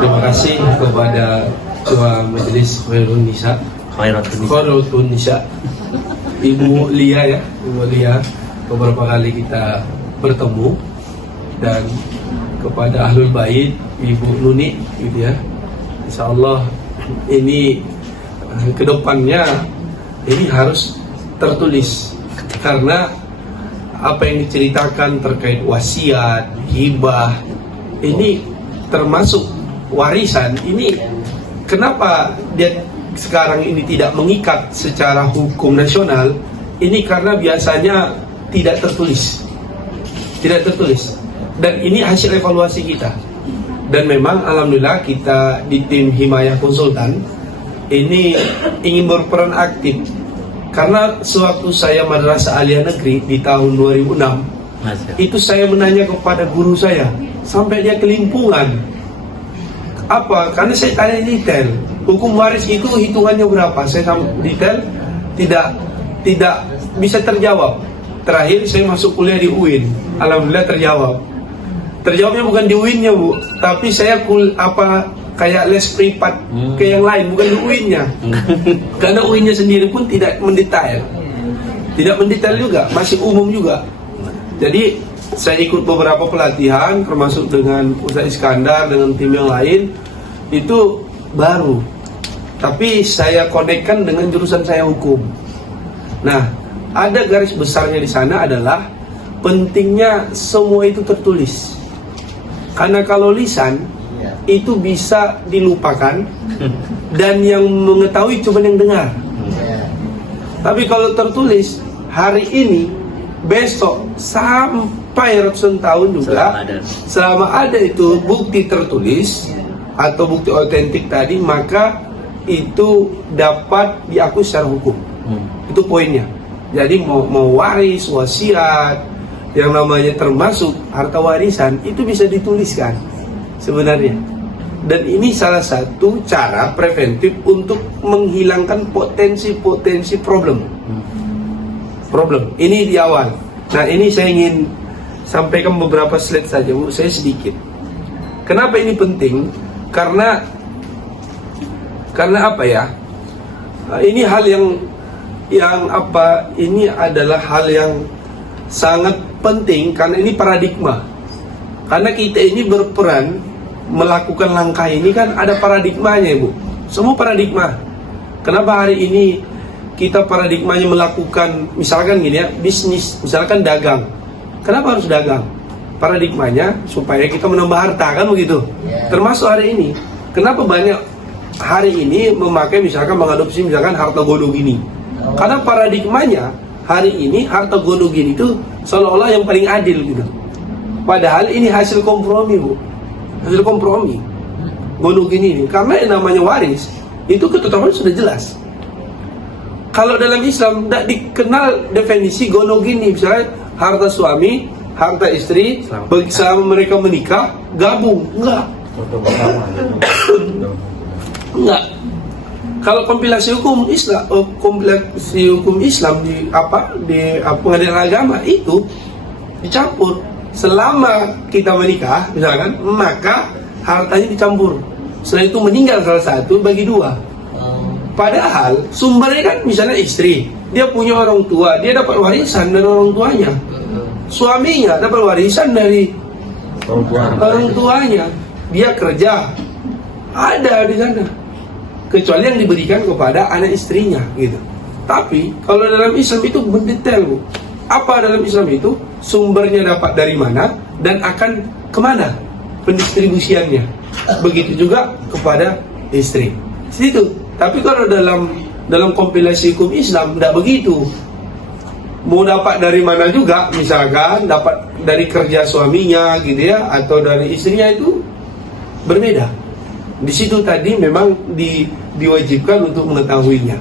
Terima kasih kepada Ketua Majelis Khairun Nisa, Ibu Lia ya, Ibu Lia. Beberapa kali kita bertemu, dan kepada Ahlul Bait, Ibu Nuni, gitu ya. Insya Allah ini kedepannya ini harus tertulis, karena apa yang diceritakan terkait wasiat, hibah, ini termasuk warisan. Ini kenapa dia sekarang ini tidak mengikat secara hukum nasional? Ini karena biasanya tidak tertulis, dan ini hasil evaluasi kita. Dan memang alhamdulillah kita di tim Himayah Konsultan ini ingin berperan aktif, karena sewaktu saya Madrasah Aliyah Negeri di tahun 2006, itu saya menanya kepada guru saya sampai dia kelimpungan. Apa? Karena saya tanya detail, hukum waris itu hitungannya berapa? Saya detail, tidak bisa terjawab. Terakhir saya masuk kuliah di UIN, alhamdulillah terjawab. Terjawabnya bukan di UIN-nya, Bu, tapi saya kayak les privat ke yang lain, bukan di UIN-nya. Karena UIN-nya sendiri pun tidak mendetail. Tidak mendetail juga, masih umum juga. Jadi saya ikut beberapa pelatihan, termasuk dengan Ustaz Iskandar, dengan tim yang lain. Itu baru, tapi saya konekkan dengan jurusan saya hukum. Nah, ada garis besarnya di sana adalah pentingnya semua itu tertulis. Karena kalau lisan itu bisa dilupakan, dan yang mengetahui cuma yang dengar. Tapi kalau tertulis hari ini, besok, sampai ratusan tahun juga, selama ada itu bukti tertulis atau bukti otentik tadi, maka itu dapat diakui secara hukum. Itu poinnya. Jadi mau waris, wasiat, yang namanya termasuk harta warisan, itu bisa dituliskan sebenarnya. Dan ini salah satu cara preventif untuk menghilangkan potensi problem. Ini di awal. Nah, ini saya ingin sampaikan beberapa slide saja, Bu. Saya sedikit. Kenapa ini penting? Karena apa ya? Ini hal ini adalah hal yang sangat penting, karena ini paradigma. Karena kita ini berperan melakukan langkah ini kan ada paradigmanya, Ibu. Semua paradigma. Kenapa hari ini kita paradigmanya melakukan, misalkan gini ya, bisnis, misalkan dagang. Kenapa harus dagang? Paradigmanya supaya kita menambah harta, kan begitu? Termasuk hari ini. Kenapa banyak hari ini memakai mengadopsi harta gono gini? Karena paradigmanya hari ini harta gono gini itu seolah-olah yang paling adil gitu. Padahal ini hasil kompromi, Bu. Hasil kompromi. Gono gini ini. Karena yang namanya waris itu ketetapannya sudah jelas. Kalau dalam Islam tidak dikenal definisi gono gini, misalnya harta suami, harta istri, selama mereka menikah gabung, enggak. Enggak. Kalau kompilasi hukum Islam di pengadilan agama itu dicampur. Selama kita menikah, misalkan, maka hartanya dicampur. Setelah itu meninggal salah satu, bagi dua. Padahal sumbernya kan misalnya istri, dia punya orang tua, dia dapat warisan dari orang tuanya. Suaminya dapat warisan dari orang tuanya. Dia kerja, ada di sana. Kecuali yang diberikan kepada anak istrinya, gitu. Tapi kalau dalam Islam itu mendetail, Bu. Apa dalam Islam itu? Sumbernya dapat dari mana dan akan kemana pendistribusiannya. Begitu juga kepada istri. Situ. Tapi kalau dalam kompilasi hukum Islam tidak begitu. Mau dapat dari mana juga, misalkan dapat dari kerja suaminya, gitu ya, atau dari istrinya, itu berbeda. Di situ tadi memang diwajibkan untuk mengetahuinya.